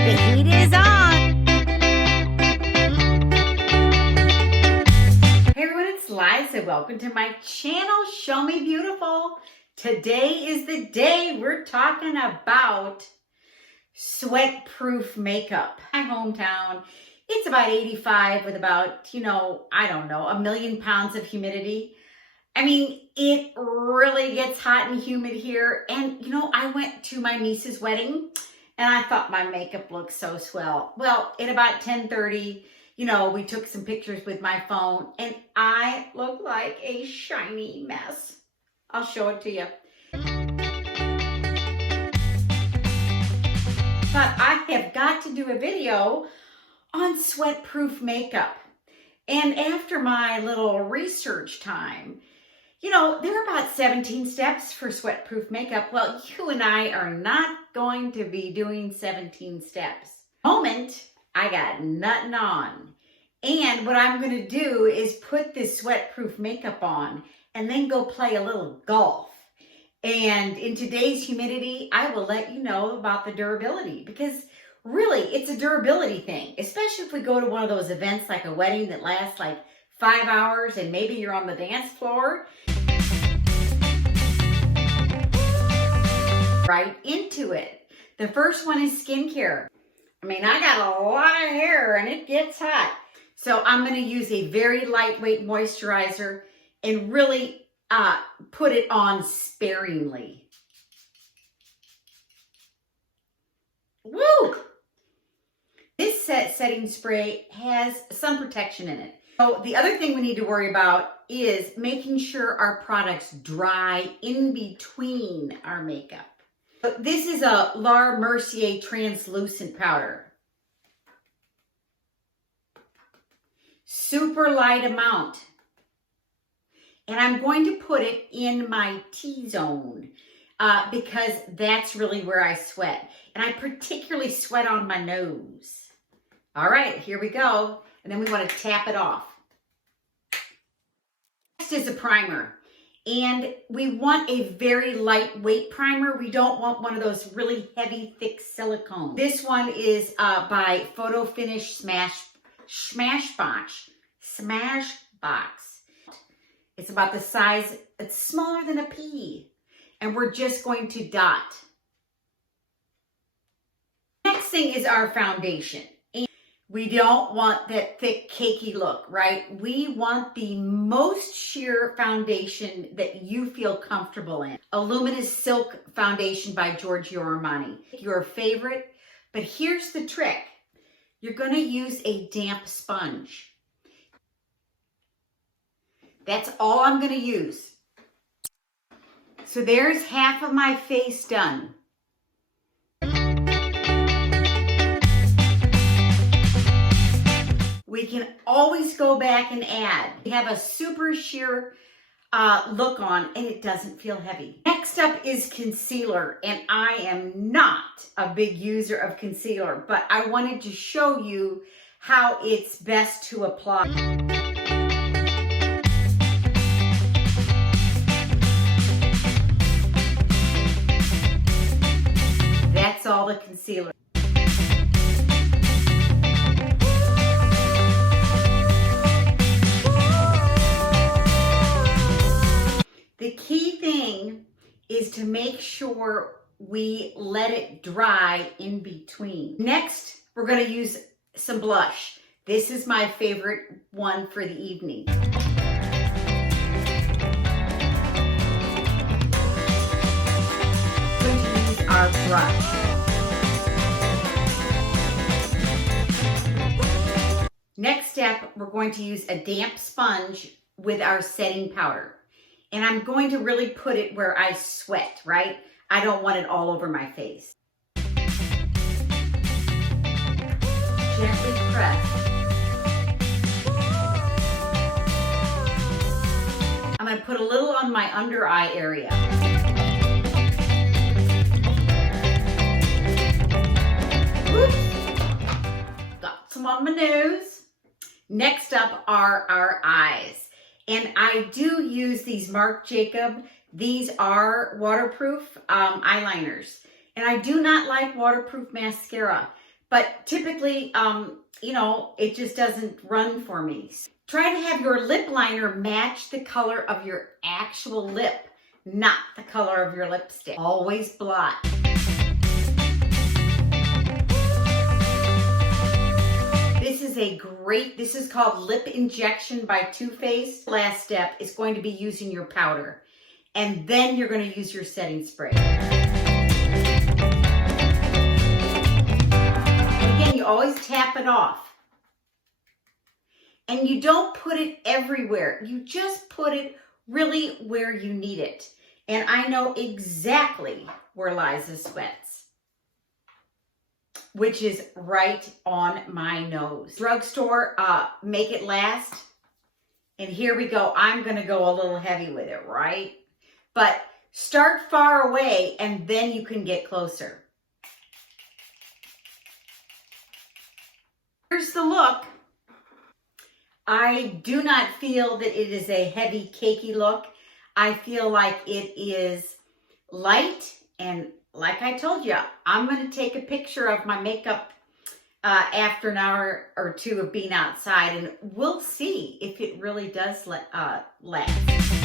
The heat is on. Hey everyone, it's Liza. Welcome to my channel, Show Me Beautiful. Today is the day we're talking about sweat-proof makeup. My hometown, it's about 85 with about, I don't know, 1,000,000 pounds of humidity. I mean, it really gets hot and humid here. And, I went to my niece's wedding and I thought my makeup looked so swell. Well, at about 10:30, we took some pictures with my phone and I look like a shiny mess. I'll show it to you. But I have got to do a video on sweat-proof makeup. And after my little research time, there are about 17 steps for sweat-proof makeup. Well, you and I are not going to be doing 17 steps. Moment, I got nothing on. And what I'm going to do is put this sweat-proof makeup on and then go play a little golf. And in today's humidity, I will let you know about the durability because really it's a durability thing, especially if we go to one of those events like a wedding that lasts like 5 hours and maybe you're on the dance floor. Right into it. The first one is skincare. I mean, I got a lot of hair and it gets hot. So I'm going to use a very lightweight moisturizer and really put it on sparingly. Woo! This setting spray has sun protection in it. So the other thing we need to worry about is making sure our products dry in between our makeup. This is a Mercier translucent powder. Super light amount. And I'm going to put it in my T-zone because that's really where I sweat. And I particularly sweat on my nose. All right, here we go. And then we want to tap it off. Next is a primer. And we want a very lightweight primer. We don't want one of those really heavy, thick silicone. This one is by Photo Finish Smashbox. It's about the size, it's smaller than a pea. And we're just going to dot. Next thing is our foundation. We don't want that thick, cakey look, right? We want the most sheer foundation that you feel comfortable in. A Luminous Silk Foundation by Giorgio Armani. Your favorite, but here's the trick. You're going to use a damp sponge. That's all I'm going to use. So there's half of my face done. We can always go back and add. We have a super sheer look on and it doesn't feel heavy. Next up is concealer, and I am not a big user of concealer, but I wanted to show you how it's best to apply. That's all the concealer. The key thing is to make sure we let it dry in between. Next, we're going to use some blush. This is my favorite one for the evening. We're going to use our brush. Next step, we're going to use a damp sponge with our setting powder. And I'm going to really put it where I sweat, right? I don't want it all over my face. Gently press. I'm going to put a little on my under eye area. Whoops. Got some on my nose. Next up are our eyes. And I do use these Marc Jacob. These are waterproof eyeliners. And I do not like waterproof mascara. But typically, you know, it just doesn't run for me. Try to have your lip liner match the color of your actual lip, not the color of your lipstick. Always blot. This is called Lip Injection by Too Faced. Last step is going to be using your powder. And then you're going to use your setting spray. And again, you always tap it off. And you don't put it everywhere. You just put it really where you need it. And I know exactly where Liza sweats, which is right on my nose. Drugstore, Make It Last. And here we go. I'm going to go a little heavy with it, right? But start far away and then you can get closer. Here's the look. I do not feel that it is a heavy, cakey look. I feel like it is light, and like I told you, I'm going to take a picture of my makeup after an hour or two of being outside, and we'll see if it really does last.